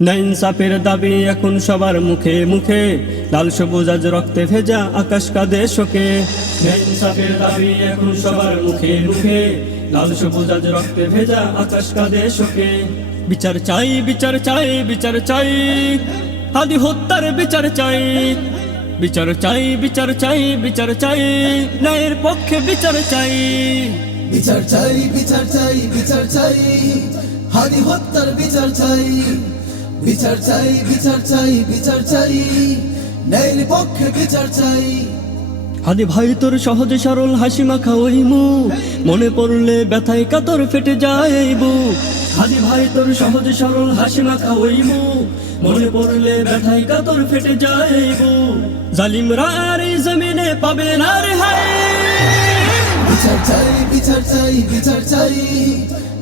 না ইনসাফের দাবি এখন সবার মুখে মুখে, লাল সবুজ আজ রক্তে ভেজা আকাশ কাঁদে শোকে। না ইনসাফের দাবি এখন সবার মুখে মুখে, লাল সবুজ আজ রক্তে ভেজা আকাশ কাঁদে শোকে। বিচার চাই বিচার চাই বিচার চাই, হাদি হত্যার বিচার চাই। বিচার চাই বিচার চাই বিচার চাই, ন্যায়ের পক্ষে বিচার চাই। বিচার চাই বিচার চাই বিচার চাই, হাদি হত্যার বিচার চাই। বিচার চাই বিচার চাই বিচার চাই, ন্যায়ের পক্ষে বিচার চাই। হাদি ভাই তোর সহজে সরল হাসি মাখা ওই মুখ, মনে পড়লে ব্যথায় কাতর ফেটে যায় এই বুক। হাদি ভাই তোর সহজে সরল হাসি মাখা ওই মুখ, মনে পড়লে ব্যথায় কাতর ফেটে যায় এই বুক। জালিমরা আর এই জমিনে পাবে না রেহাই। বিচার চাই বিচার চাই বিচার চাই,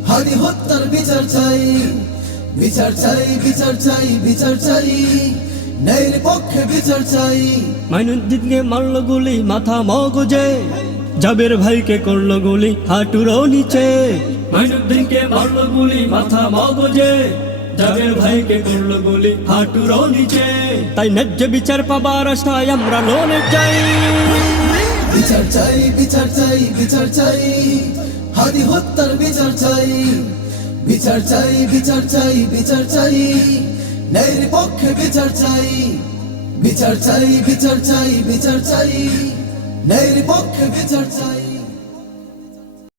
হাদি হত্যার বিচার চাই। বিচার চাই বিচার চাই বিচার চাই, ন্যায়ের পক্ষে বিচার চাই। মাইনুদ্দিনকে মারলো গুলি মাথা মগজে, জাবের ভাইকে করলো গুলি হাঁটুর নিচে। মাইনুদ্দিনকে মারলো গুলি মাথা মগজে, জাবের ভাইকে করলো গুলি হাঁটুর নিচে। তাই ন্যায্য বিচার পাবার আশায় আমরা লড়ে যাই। বিচার চাই বিচার চাই বিচার চাই, হাদি হত্যার বিচার চাই। বিচার চাই বিচার চাই বিচার চাই, ন্যায়ের পক্ষে বিচার চাই। বিচার চাই বিচার চাই বিচার চাই, ন্যায়ের পক্ষে বিচার চাই।